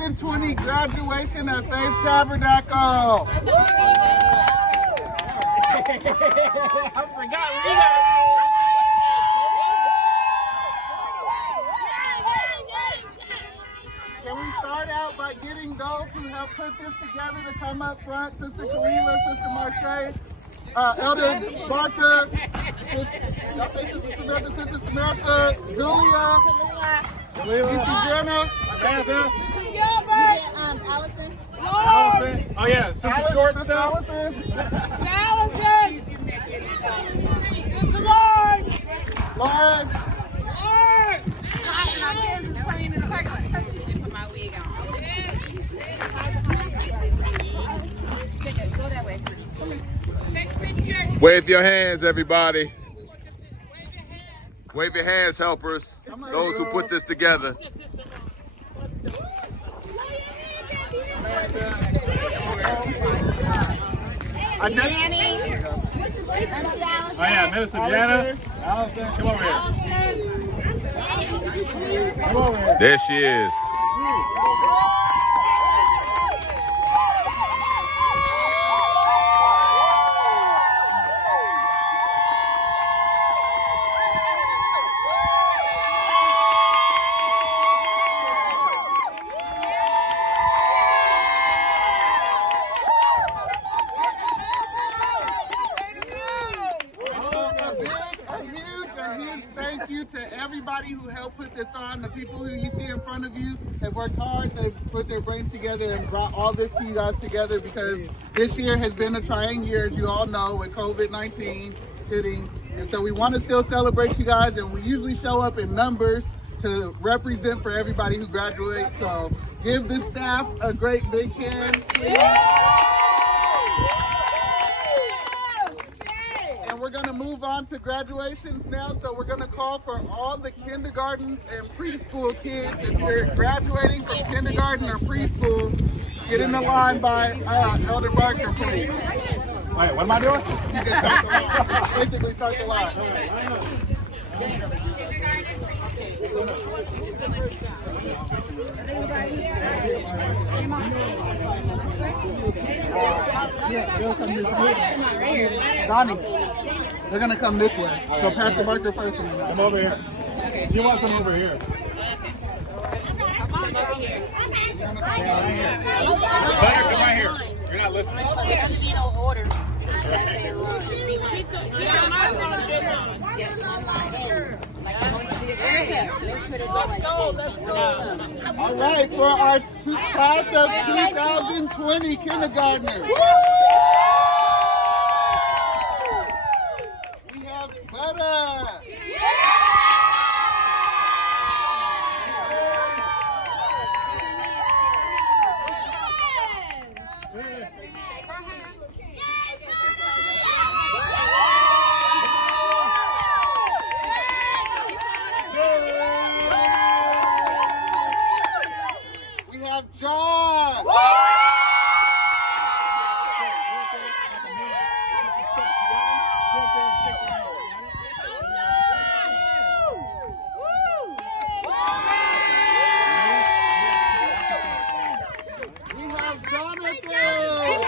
2020 graduation at Faith Tabernacle. I forgot we got. Can we start out by getting those who helped put this together to come up front? Sister Kalila, Sister Marche, Elder Barker, Sister Samantha, Julia, Sister Jenna, Samantha, Allison. Allison. Oh yeah, Sister Short Sister stuff. Allison, Sister Lauren. Lauren. Wave your hands, everybody. Wave your hands, helpers. Those who put this together. Oh yeah, Minister Jana, Allison, come over here. Come over here. There she is. A huge thank you to everybody who helped put this on. The people who you see in front of you have worked hard. They've put their brains together and brought all this to you guys together, because this year has been a trying year, as you all know, with COVID-19 hitting. And so we want to still celebrate you guys, and we usually show up in numbers to represent for everybody who graduates. So give the staff a great big hand, please. We're going to move on to graduations now, so we're going to call for all the kindergarten and preschool kids. If you're graduating from kindergarten or preschool, get in the line by Elder Barker, please. Wait, what am I doing? You can start the line. Basically start the line. Yeah, they'll come this way. Donnie, they're going to come this way. So Pastor Barker first. Come over here. You want some over here. Come over here. Better come right here. You're not listening. There doesn't be no order. All right, for our class of 2020 kindergartners. We have Butter. We have John. We have Jonathan.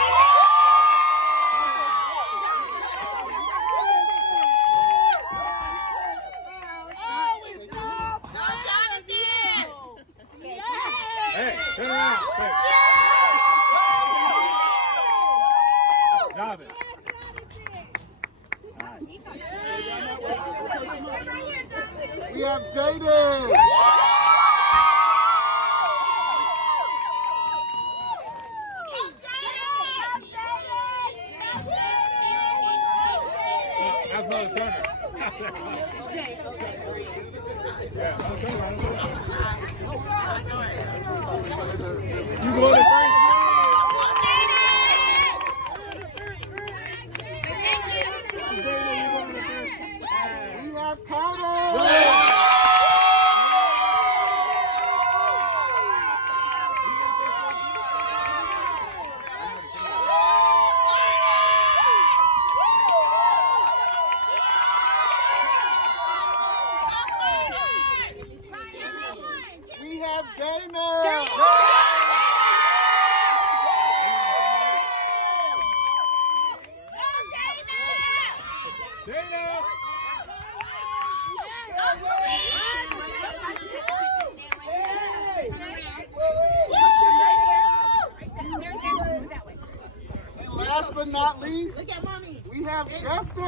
Hey, turn around. Hey. Jonathan. We have Jaden. That's Mother Turner. Yeah, Mother Turner. You go to first. We have Carter. not least, we have Justin.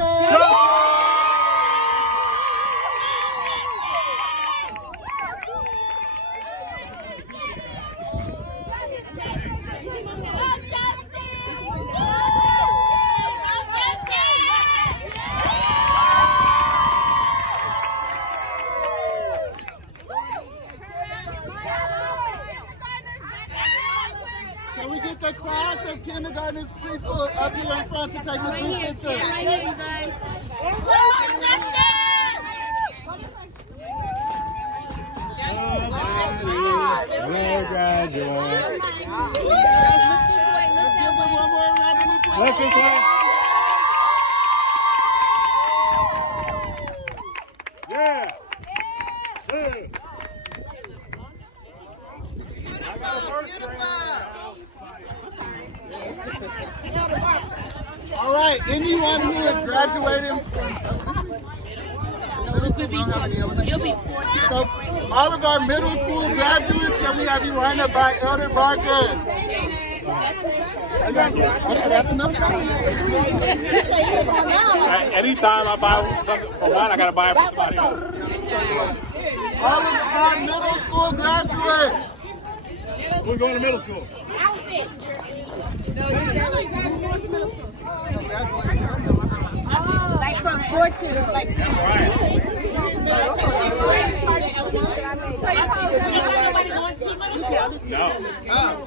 Can we get the class of kindergartners preschool up here in front to take a group picture? Right here, you guys. Hello, graduate. Let's give them one more round of applause. Look this way. Yeah. Good. All right, anyone who is graduating from so all of our middle school graduates, can we have you line up by Elder Barker? Okay, that's enough. Anytime I buy something for one, I gotta buy it for somebody else. All of our middle school graduates. We're going to middle school. Like from 4 to like. That's right. No.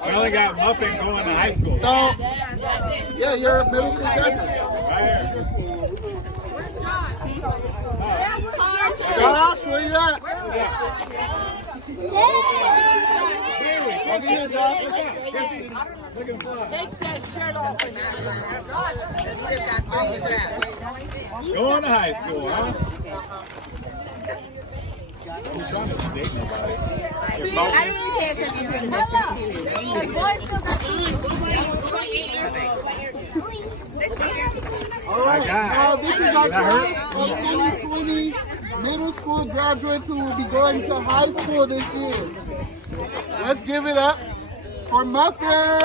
We only got Muffin going to high school. So, yeah, you're a middle school graduate. Right here. Josh, where you at? Over here, Josh. Take that shirt off. Going to high school, huh? I'm trying to date nobody. You're I didn't really pay attention to the boys still got All right, now this is our class of 2020 middle school graduates who will be going to high school this year. Let's give it up for Muffin.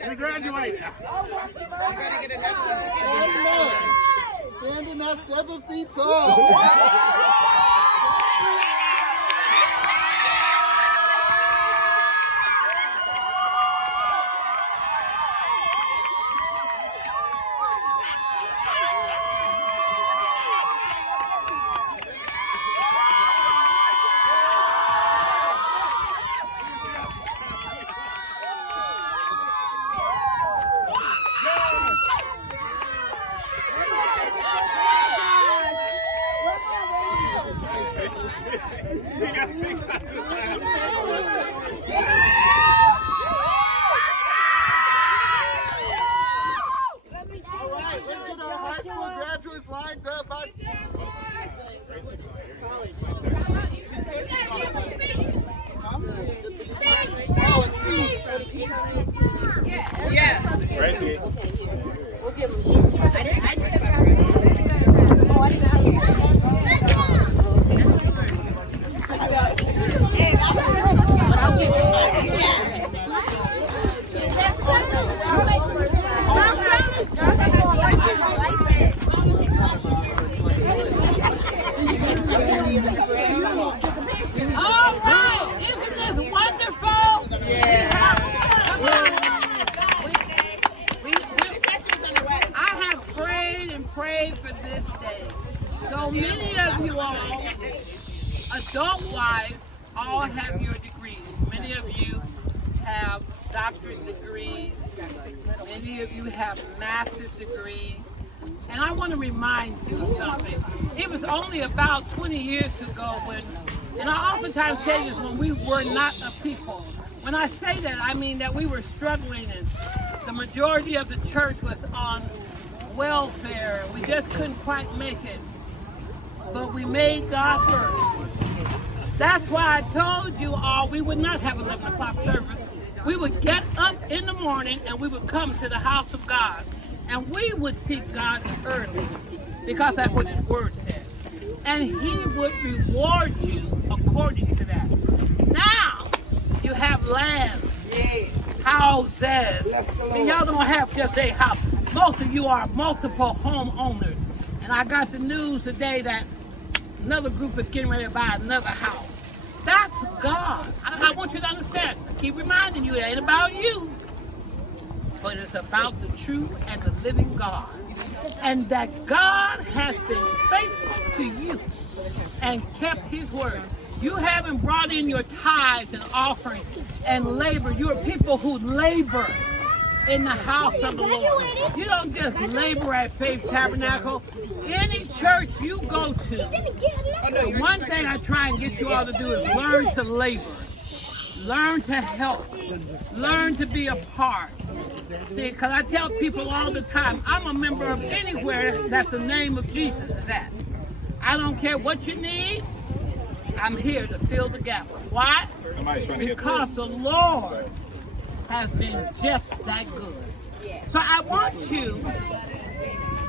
We're graduating. Standing at 7 feet tall. Lined up by Gracie. For this day. So many of you all, adult-wise, all have your degrees. Many of you have doctorate degrees. Many of you have master's degrees. And I want to remind you of something. It was only about 20 years ago when And I oftentimes say this when we were not a people. When I say that, I mean that we were struggling and the majority of the church was on welfare. We just couldn't quite make it. But we made God first. That's why I told you all we would not have 11 o'clock service. We would get up in the morning and we would come to the house of God. And we would seek God early because that's what His Word said. And He would reward you according to that. Now, you have lands, houses. And y'all don't have just a house. Most of you are multiple homeowners. And I got the news today that another group is getting ready to buy another house. That's God. I want you to understand. I keep reminding you, it ain't about you. But it's about the true and the living God. And that God has been faithful to you and kept His word. You haven't brought in your tithes and offerings and labor. You are people who labor in the house of the Lord. You don't just labor at Faith Tabernacle. Any church you go to, the one thing I try and get you all to do is learn to labor. Learn to help. Learn to be a part. See, because I tell people all the time, I'm a member of anywhere that the name of Jesus is at. I don't care what you need. I'm here to fill the gap. Why? Because the Lord has been just that good. So I want you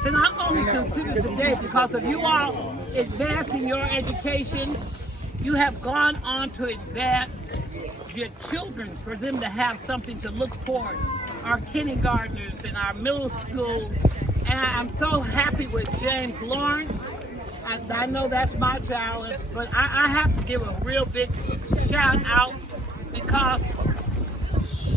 to not only consider today, because of you all advancing your education, you have gone on to advance your children for them to have something to look forward. Our kindergartners and our middle school. And I'm so happy with James Lawrence. I know that's my child, but I have to give a real big shout out because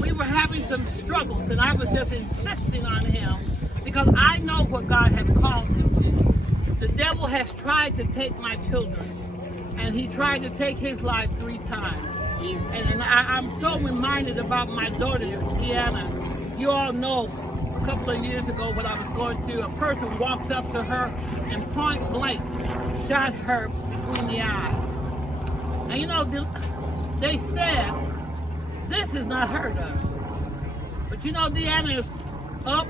we were having some struggles and I was just insisting on him because I know what God has called him to. The devil has tried to take my children and he tried to take his life 3 times. And I'm so reminded about my daughter, Deanna. You all know a couple of years ago what I was going through. A person walked up to her and point blank shot her between the eyes. And you know, they said, this is not heard of. But you know, Deanna is up.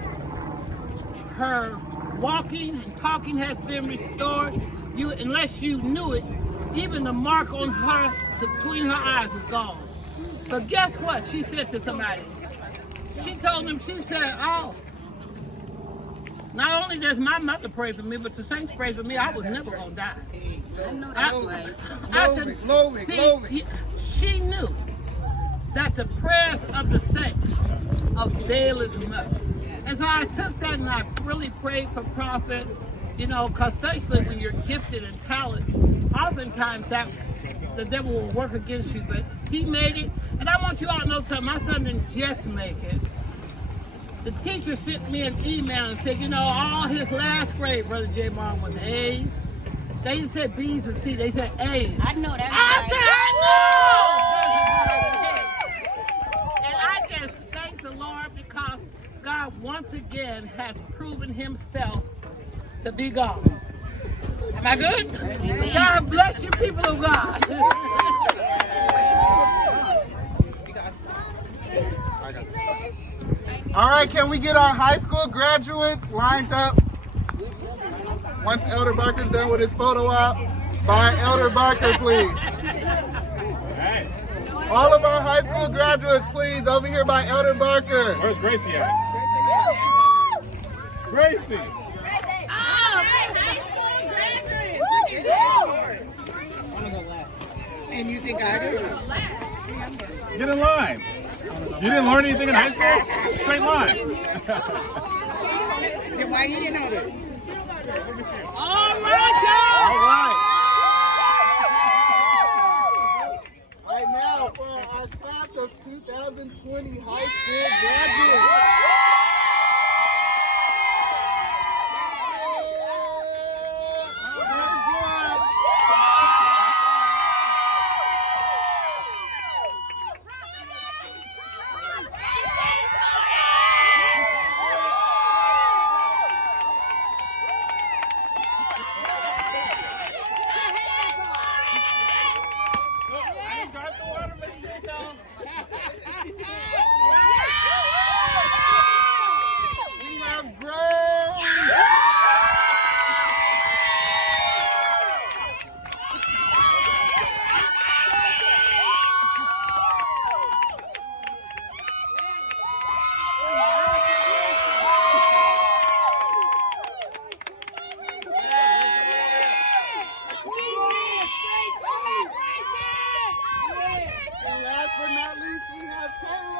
Her walking and talking has been restored. Unless you knew it, even the mark on her between her eyes is gone. But guess what she said to somebody? She told them, she said, oh, not only does my mother pray for me, but the saints pray for me, I was never going to die. I said, see, she knew that the prayers of the saints availeth much. And so I took that and I really prayed for Prophet, you know, because especially when you're gifted and talented, oftentimes that the devil will work against you, but he made it. And I want you all to know something, my son didn't just make it. The teacher sent me an email and said, you know, all his last grade, Brother J. Martin, was A's. They didn't say B's and C's, they said A's. I know that. I said, I know! And I just thank the Lord because God once again has proven himself to be God. Am I good? God bless you, people of God. All right, can we get our high school graduates lined up? Once Elder Barker's done with his photo op, by Elder Barker, please. All of our high school graduates, please, over here by Elder Barker. Where's Gracie at? Gracie! And you think I do? Get in line. You didn't learn anything in high school? Straight line. Then why you didn't know that? All right, y'all. All right. Right now, for our class of 2020 high school graduates. have Grace. And last but not least, we have Caleb.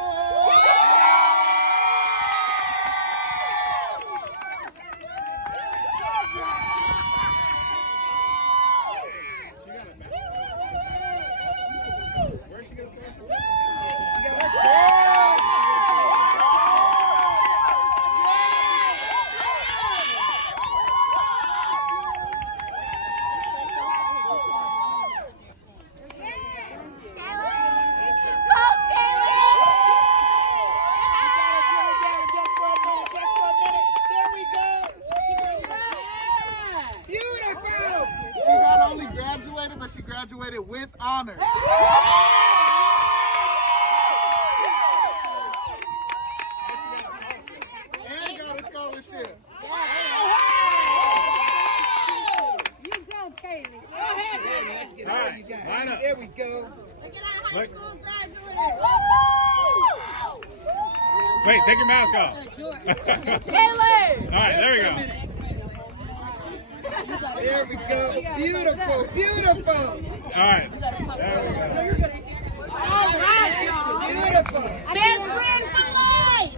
She not only graduated, but she graduated with honor. And got a scholarship. You go, Kaylee. All right, line up. There we go. Wait. Wait, take your mask off. Kaylee! All right, there we go. There we go. Beautiful, beautiful. All right, there we go. All right, y'all. Beautiful. Best friend for life.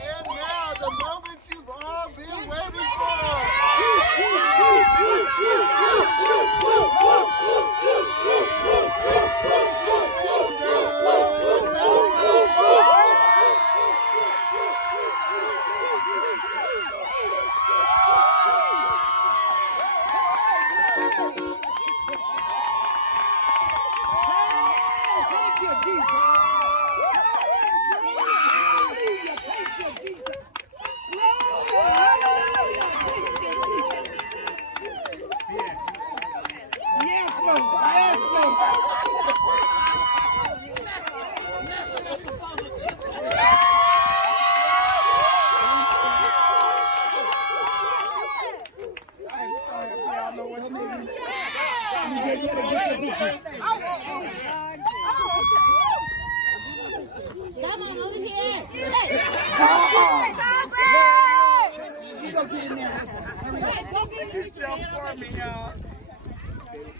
And now the moment you've all been waiting for. Thank you, Jesus. Hallelujah. Thank you, Jesus. Yes, Lord. Yes, Lord.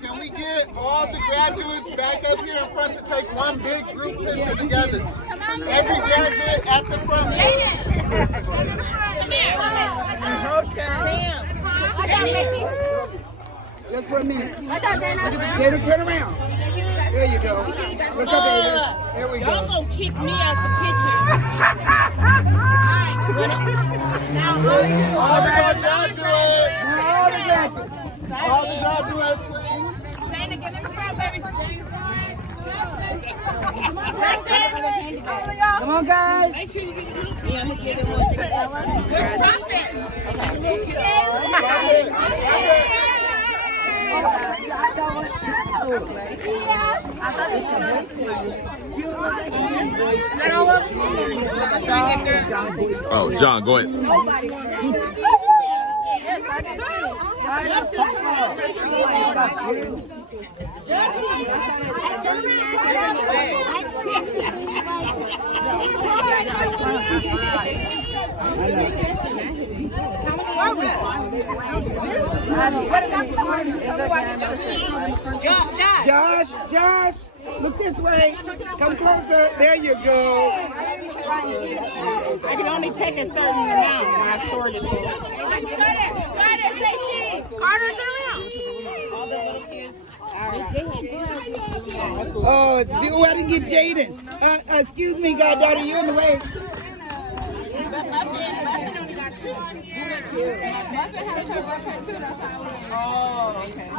Can we get all the graduates back up here in front to take one big group picture together? Every graduate at the front. Just for a minute. Gator, turn around. There you go. Look up, Gator. There we go. Y'all gonna kick me out the picture. All the graduates. All the graduates. All the graduates, please. Come on, guys. Yeah, I'm gonna give it one to Ella. Oh, John, go ahead. Yes, I did too. Josh, look this way. Come closer. There you go. I can only take a certain amount when I store this full. Oh, it's go ahead and get Jaden. Excuse me, goddaughter, you're in the way.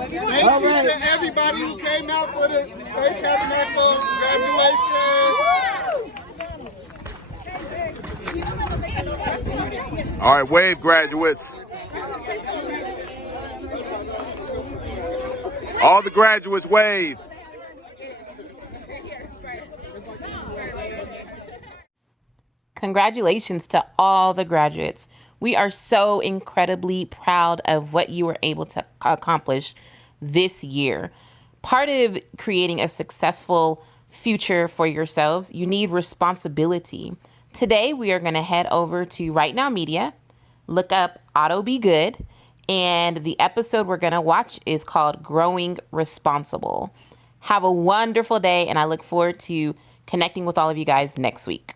Thank you to everybody who came out for the Faith Tabernacle graduation. All right, wave graduates. All the graduates wave. Congratulations to all the graduates. We are so incredibly proud of what you were able to accomplish this year. Part of creating a successful future for yourselves, you need responsibility. Today, we are going to head over to Right Now Media, look up Auto Be Good, and the episode we're going to watch is called Growing Responsible. Have a wonderful day, and I look forward to connecting with all of you guys next week.